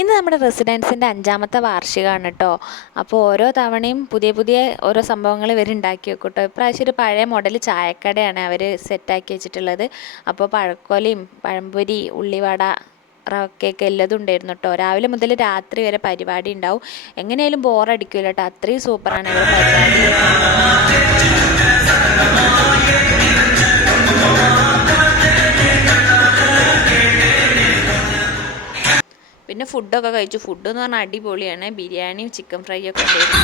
ഇന്ന് നമ്മുടെ റെസിഡൻസിൻ്റെ 5ാമത്തെ വാർഷികമാണ് കേട്ടോ. അപ്പോൾ ഓരോ തവണയും പുതിയ പുതിയ ഓരോ സംഭവങ്ങൾ ഇവർ ഉണ്ടാക്കി വെക്കും കേട്ടോ. ഇപ്രാവശ്യം ഒരു പഴയ മോഡൽ ചായക്കടയാണ് അവർ സെറ്റാക്കി വെച്ചിട്ടുള്ളത്. അപ്പോൾ പഴക്കൊലയും പഴംപൊരി ഉള്ളിവട റവ കേക്ക് എല്ലാതും ഉണ്ടായിരുന്നു കേട്ടോ. രാവിലെ മുതൽ രാത്രി വരെ പരിപാടി ഉണ്ടാവും. എങ്ങനെയായാലും ബോറടിക്കില്ല കേട്ടോ, അത്രയും സൂപ്പറാണ് ഇവരുടെ പരിപാടി. പിന്നെ ഫുഡൊക്കെ കഴിച്ചു. ഫുഡ് എന്ന് പറഞ്ഞാൽ അടിപൊളിയാണ്. ബിരിയാണിയും ചിക്കൻ ഫ്രൈ ഒക്കെ ഉണ്ടായിരുന്നു.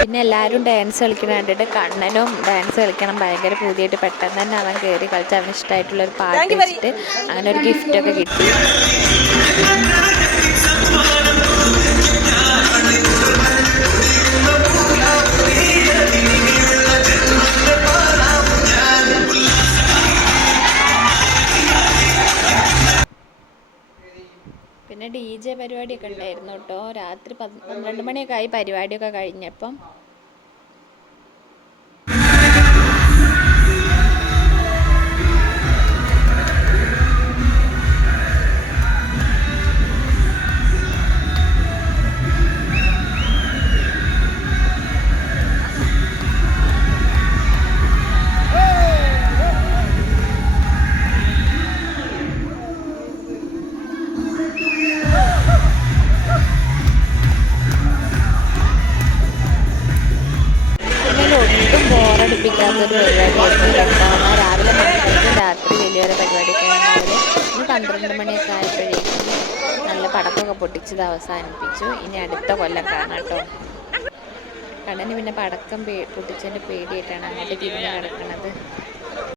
പിന്നെ എല്ലാവരും ഡാൻസ് കളിക്കണം കണ്ടിട്ട് കണ്ണനും ഡാൻസ് കളിക്കണം ഭയങ്കര പൂതിയായിട്ട് പെട്ടെന്ന് തന്നെ അവൻ കയറി കളിച്ച് അവന് ഇഷ്ടമായിട്ടുള്ളൊരു പാട്ട് വെച്ചിട്ട് അങ്ങനെ ഒരു ഗിഫ്റ്റൊക്കെ കിട്ടി. പിന്നെ DJ പരിപാടിയൊക്കെ ഉണ്ടായിരുന്നു കേട്ടോ. രാത്രി 12 മണിയൊക്കെ ആയി പരിപാടിയൊക്കെ കഴിഞ്ഞപ്പം. ഒട്ടും ബോറടിപ്പിക്കാത്തൊരു പരിപാടിയായിരുന്നു കേട്ടോ. രാവിലെ 12 രാത്രി വലിയൊരു പരിപാടിയൊക്കെയാണ്. ഇനി 12 മണിയൊക്കെ ആയപ്പോഴേക്കും നല്ല പടക്കമൊക്കെ പൊട്ടിച്ചത് അവസാനിപ്പിച്ചു. ഇനി അടുത്ത കൊല്ലം കാണാം കേട്ടോ. കണ്ണന് പിന്നെ പടക്കം പൊട്ടിച്ചതിൻ്റെ പേടിയായിട്ടാണ് അങ്ങോട്ട് തിരിഞ്ഞ് കിടക്കുന്നത്.